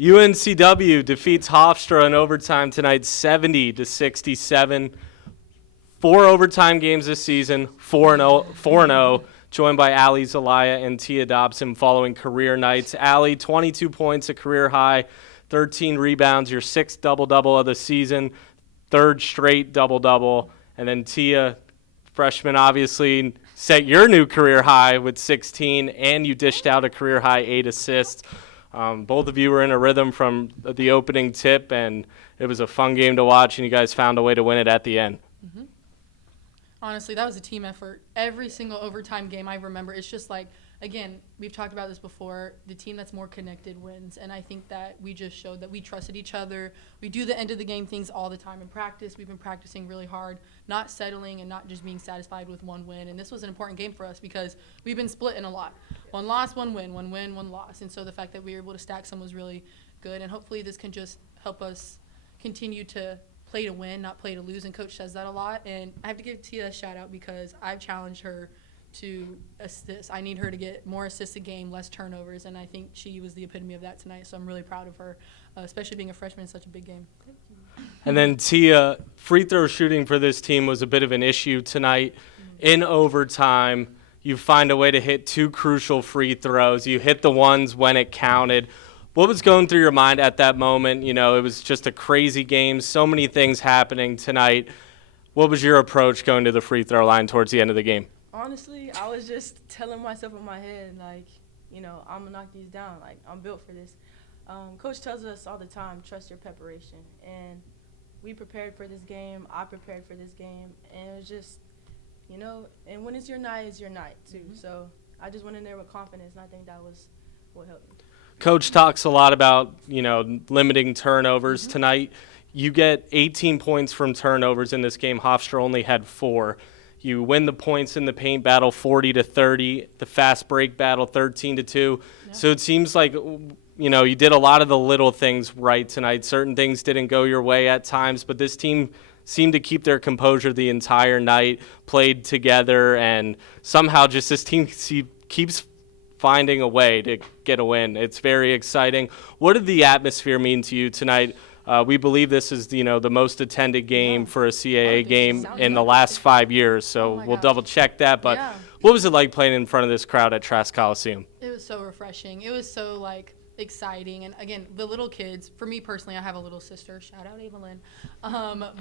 UNCW defeats Hofstra in overtime tonight, 70-67. 4 overtime games this season, 4-0, joined by Allie Zelaya and Tia Dobson following career nights. Allie, 22 points, a career high, 13 rebounds, your 6th double-double of the season, 3rd straight double-double. And then Tia, freshman, obviously set your new career high with 16, and you dished out a career high 8 assists. Both of you were in a rhythm from the opening tip, and it was a fun game to watch, and you guys found a way to win it at the end. Mm-hmm. Honestly, that was a team effort. Every single overtime game I remember, it's just like, again, we've talked about this before, the team that's more connected wins, and I think that we just showed that we trusted each other. We do the end of the game things all the time in practice. We've been practicing really hard, not settling and not just being satisfied with one win, and this was an important game for us because we've been splitting a lot. One loss, one win, one loss, and so the fact that we were able to stack some was really good, and hopefully this can just help us continue to play to win, not play to lose, and Coach says that a lot. And I have to give Tia a shout-out because I've challenged her to assist. I need her to get more assists a game, less turnovers, and I think she was the epitome of that tonight, so I'm really proud of her, especially being a freshman in such a big game. Thank you. And then Tia, free throw shooting for this team was a bit of an issue tonight. In overtime, you find a way to hit 2 crucial free throws. You hit the ones when it counted. What was going through your mind at that moment? You know, it was just a crazy game, so many things happening tonight. What was your approach going to the free throw line towards the end of the game? Honestly, I was just telling myself in my head, like, you know, I'm going to knock these down. Like, I'm built for this. Coach tells us all the time, trust your preparation. And we prepared for this game. I prepared for this game. And it was just, you know, and when it's your night, too. Mm-hmm. So I just went in there with confidence, and I think that was what helped me. Coach talks a lot about, you know, limiting turnovers tonight. You get 18 points from turnovers in this game. Hofstra only had 4. You win the points in the paint battle 40-30, the fast break battle 13-2. Yeah. So it seems like, you know, you did a lot of the little things right tonight. Certain things didn't go your way at times, but this team seemed to keep their composure the entire night, played together, and somehow just this team keeps finding a way to get a win. It's very exciting. What did the atmosphere mean to you tonight? We believe this is, you know, the most attended game for a CAA game in the last 5 years, so we'll double check that. But what was it like playing in front of this crowd at Trask Coliseum? It was so refreshing. It was so, like, exciting. And, again, the little kids, for me personally, I have a little sister. Shout out Evelyn.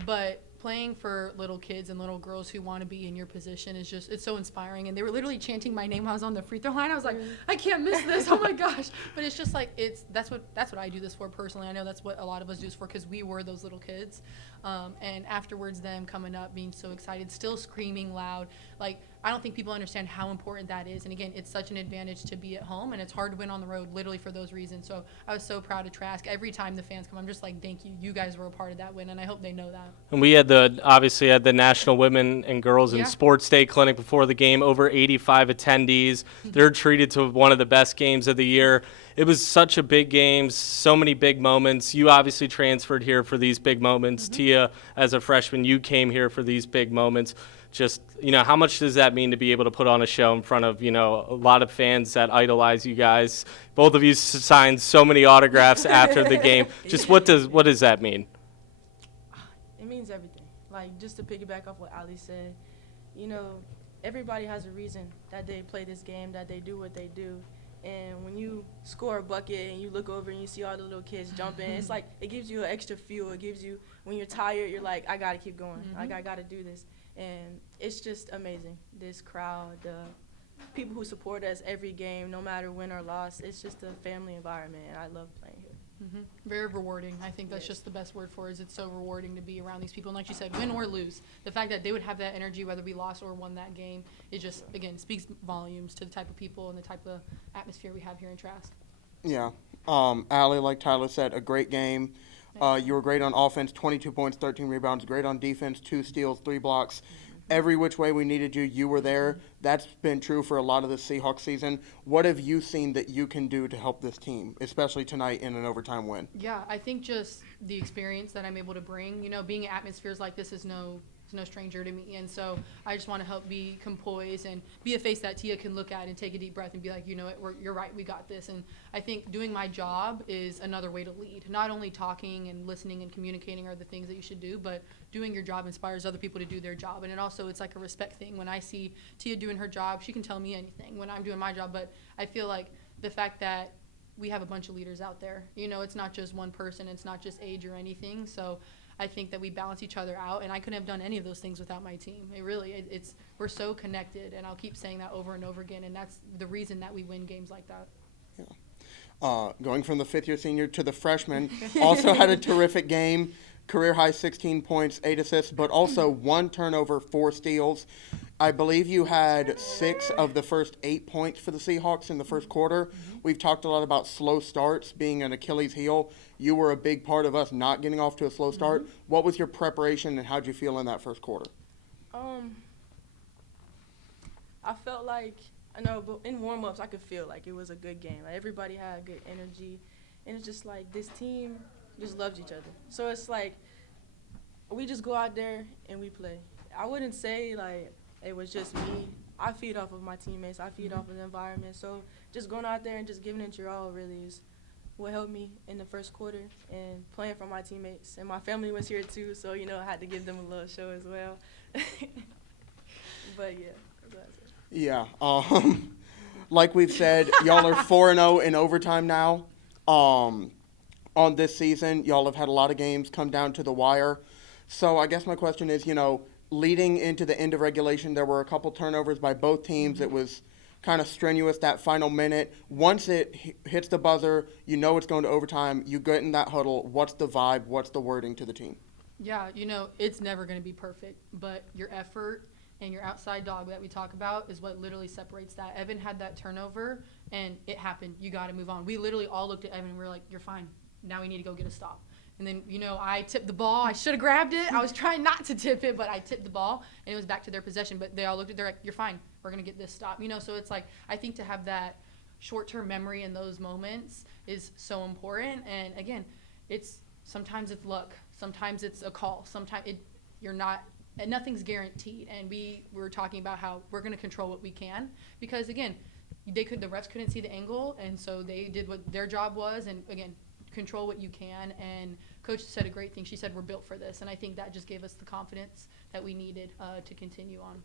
But playing for little kids and little girls who want to be in your position is just, it's so inspiring. And they were literally chanting my name while I was on the free throw line. I was like, I can't miss this. Oh my gosh. But it's just like, that's what I do this for personally. I know that's what a lot of us do this for because we were those little kids. And afterwards, them coming up, being so excited, still screaming loud. Like, I don't think people understand how important that is. And again, it's such an advantage to be at home, and it's hard to win on the road literally for those reasons. So I was so proud of Trask. Every time the fans come, I'm just like, thank you. You guys were a part of that win, and I hope they know that. And we had obviously had the National Women and Girls in Sports Day Clinic before the game, over 85 attendees. They're treated to one of the best games of the year. It was such a big game, so many big moments. You obviously transferred here for these big moments. Tia, as a freshman, you came here for these big moments. Just, you know, how much does that mean to be able to put on a show in front of, you know, a lot of fans that idolize you guys? Both of you signed so many autographs after the game. Just what does that mean? It means everything. Like, just to piggyback off what Ali said, you know, everybody has a reason that they play this game, that they do what they do. And when you score a bucket and you look over and you see all the little kids jumping, it's like it gives you an extra fuel. It gives you, when you're tired, you're like, I got to keep going. Like, I got to do this. And it's just amazing, this crowd, the people who support us every game, no matter win or loss. It's just a family environment, and I love playing here. Very rewarding. I think that's just the best word for it. Is it's so rewarding to be around these people. And like you said, win or lose, the fact that they would have that energy, whether we lost or won that game, it just, again, speaks volumes to the type of people and the type of atmosphere we have here in Trask. Yeah. Allie, like Tyler said, a great game. You were great on offense, 22 points, 13 rebounds, great on defense, 2 steals, 3 blocks. Every which way we needed you, you were there. That's been true for a lot of the Seahawks season. What have you seen that you can do to help this team, especially tonight in an overtime win? Yeah, I think just the experience that I'm able to bring. You know, being in atmospheres like this is no is no stranger to me. And so I just want to help be composed and be a face that Tia can look at and take a deep breath and be like, you know what, you're right, we got this. And I think doing my job is another way to lead. Not only talking and listening and communicating are the things that you should do, but doing your job inspires other people to do their job. And it also, it's like a respect thing. When I see Tia doing her job, she can tell me anything when I'm doing my job. But I feel like the fact that we have a bunch of leaders out there, you know, it's not just one person, it's not just age or anything. So I think that we balance each other out, and I couldn't have done any of those things without my team. It's we're so connected, and I'll keep saying that over and over again, and that's the reason that we win games like that. Going from the fifth-year senior to the freshman, also had a terrific game, career high 16 points, 8 assists, but also 1 turnover, 4 steals. I believe you had 6 of the first 8 points for the Seahawks in the first quarter. We've talked a lot about slow starts being an Achilles heel. You were a big part of us not getting off to a slow start. What was your preparation, and how did you feel in that first quarter? I felt like, I know, but in warm-ups, I could feel like it was a good game. Like, everybody had good energy, and it's just like this team just loves each other. So it's like we just go out there and we play. I wouldn't say, like, it was just me. I feed off of my teammates. I feed off of the environment. So just going out there and just giving it your all really is what helped me in the first quarter, and playing for my teammates. And my family was here too, so, you know, I had to give them a little show as well. But, yeah, that's it. Yeah. Like we've said, y'all are 4-0 in overtime now. On this season, y'all have had a lot of games come down to the wire. So I guess my question is, you know, leading into the end of regulation, there were a couple turnovers by both teams. It was kind of strenuous that final minute. Once it hits the buzzer, you know it's going to overtime. You get in that huddle. What's the vibe? What's the wording to the team? Yeah, you know, it's never going to be perfect, but your effort and your outside dog that we talk about is what literally separates that. Evan had that turnover, and it happened. You got to move on. We literally all looked at Evan, and we were like, you're fine. Now we need to go get a stop. And then, you know, I tipped the ball. I should have grabbed it. I was trying not to tip it, but I tipped the ball, and it was back to their possession. But they all looked at it. They're like, you're fine. We're going to get this stop. You know, so it's like, I think to have that short-term memory in those moments is so important. And, again, sometimes it's luck. Sometimes it's a call. Sometimes you're not – and nothing's guaranteed. And we were talking about how we're going to control what we can because, again, the refs couldn't see the angle, and so they did what their job was. And, again, control what you can. And Coach said a great thing. She said, we're built for this. And I think that just gave us the confidence that we needed to continue on.